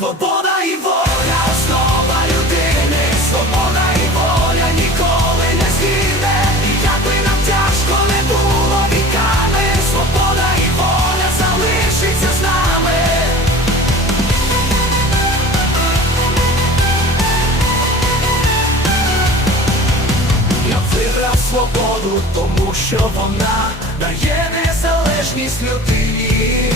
Свобода і воля, основа людини, свобода і воля ніколи не згине, І як би нам тяжко не було віками, свобода і воля залишиться з нами. Я виграв свободу, тому що вона дає незалежність людині.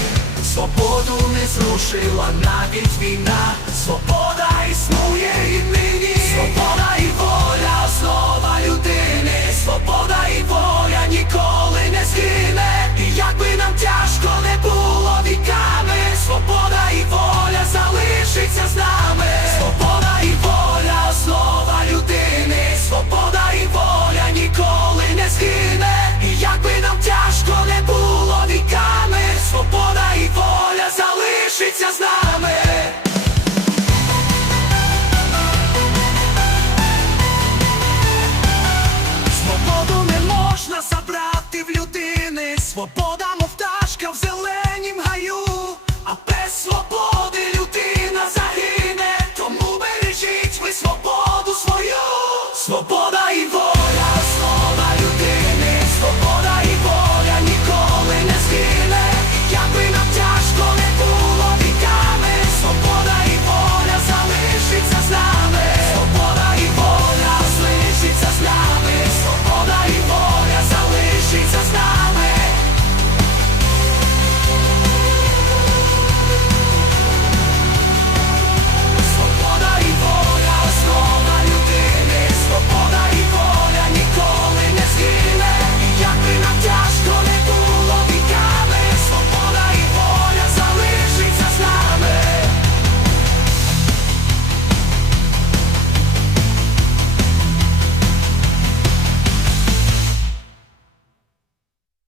Свободу не зрушила навіть війна. Свобода існує